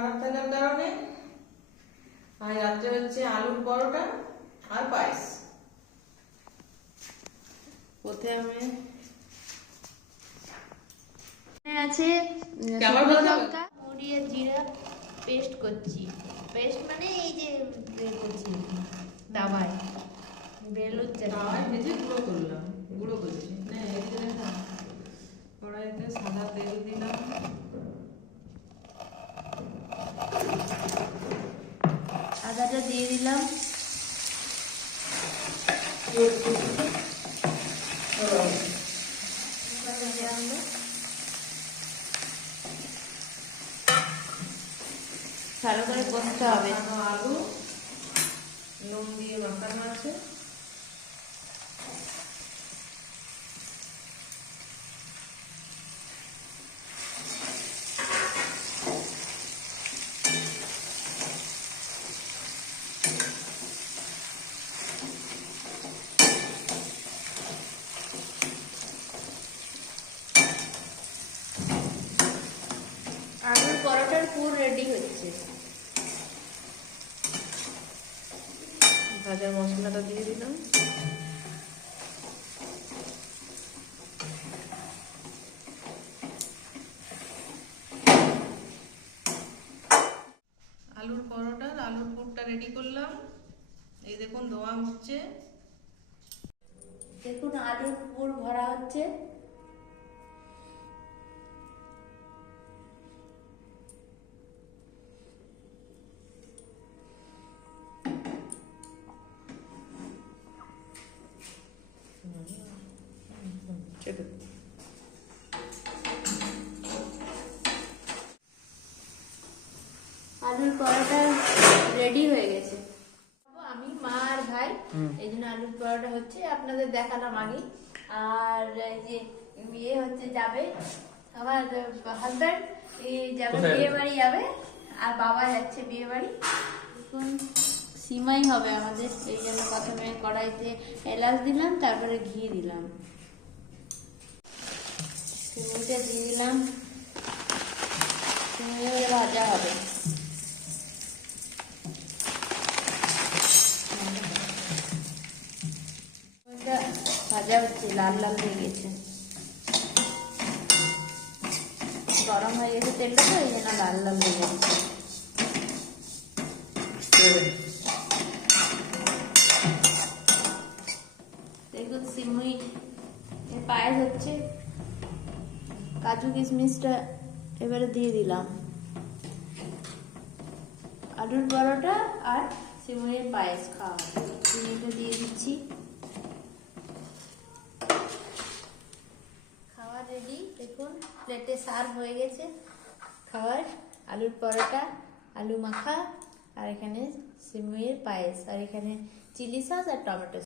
খারাপ থাকার কারণে। আর রাত্রে হচ্ছে আলুর পরোটা আর পায়েস। প্রথমে আছে শুকনো লঙ্কা, মুড়ি আর জিরা পেস্ট করছি। পেস্ট মানে এই যে করছি দাবায় বেলুচ্ছে। তাওয়ায় ভেজে গুঁড়ো করছি না। এদিকে দেখা, কড়াইতে সাদা তেল দিলাম, আদাটা দিয়ে দিলাম, ভালো করে কষতে হবে। আলু নুন দিয়ে মাখানো আছে। আলুর পরোটার পুর রেডি হচ্ছে। ভাজা মশলাটা দিয়ে দিলাম, আলুর পরোটার আলুর পুরটা রেডি করলাম। এই দেখুন ধোয়া হচ্ছে। দেখুন আলুর পুর ভরা হচ্ছে। আলুর পরোটা রেডি হয়ে গেছে। আমি, মা আর ভাই, এই জন্য আলুর পরোটা হচ্ছে, আপনাদের দেখালাম আগে। আর এই যে বিয়ে হচ্ছে, যাবে আমার হাজব্যান্ড যাবে বিয়ে বাড়ি যাবে, আর বাবা যাচ্ছে বিয়ে বাড়ি। এখন সিমাই হবে আমাদের, এই জন্য প্রথমে কড়াইতে এলাচ দিলাম, তারপরে ঘি দিলাম, সিমাইটা দিয়ে দিলাম, সিমাই ভাজা হবে। ভাজা হচ্ছে, লাল লাল হয়ে গেছে, গরম হয়ে গেছে তেলটা, তো এই জন্য লাল লাল হয়ে যাচ্ছে। দেখুন সিমুই পায়েস হচ্ছে। কাজু কিশমিশটা এবারে দিয়ে দিলাম। আলুর পরোটা আর সিমুইয়ের পায়েস খাওয়া, চিনিটা দিয়ে দিচ্ছি। খাওয়া রেডি, দেখুন প্লেটে সার্ভ হয়ে গেছে খাবার। আলুর পরোটা, আলু মাখা, আর এখানে সিমুইয়ের পায়েস, আর এখানে চিলি সস আর টমেটো।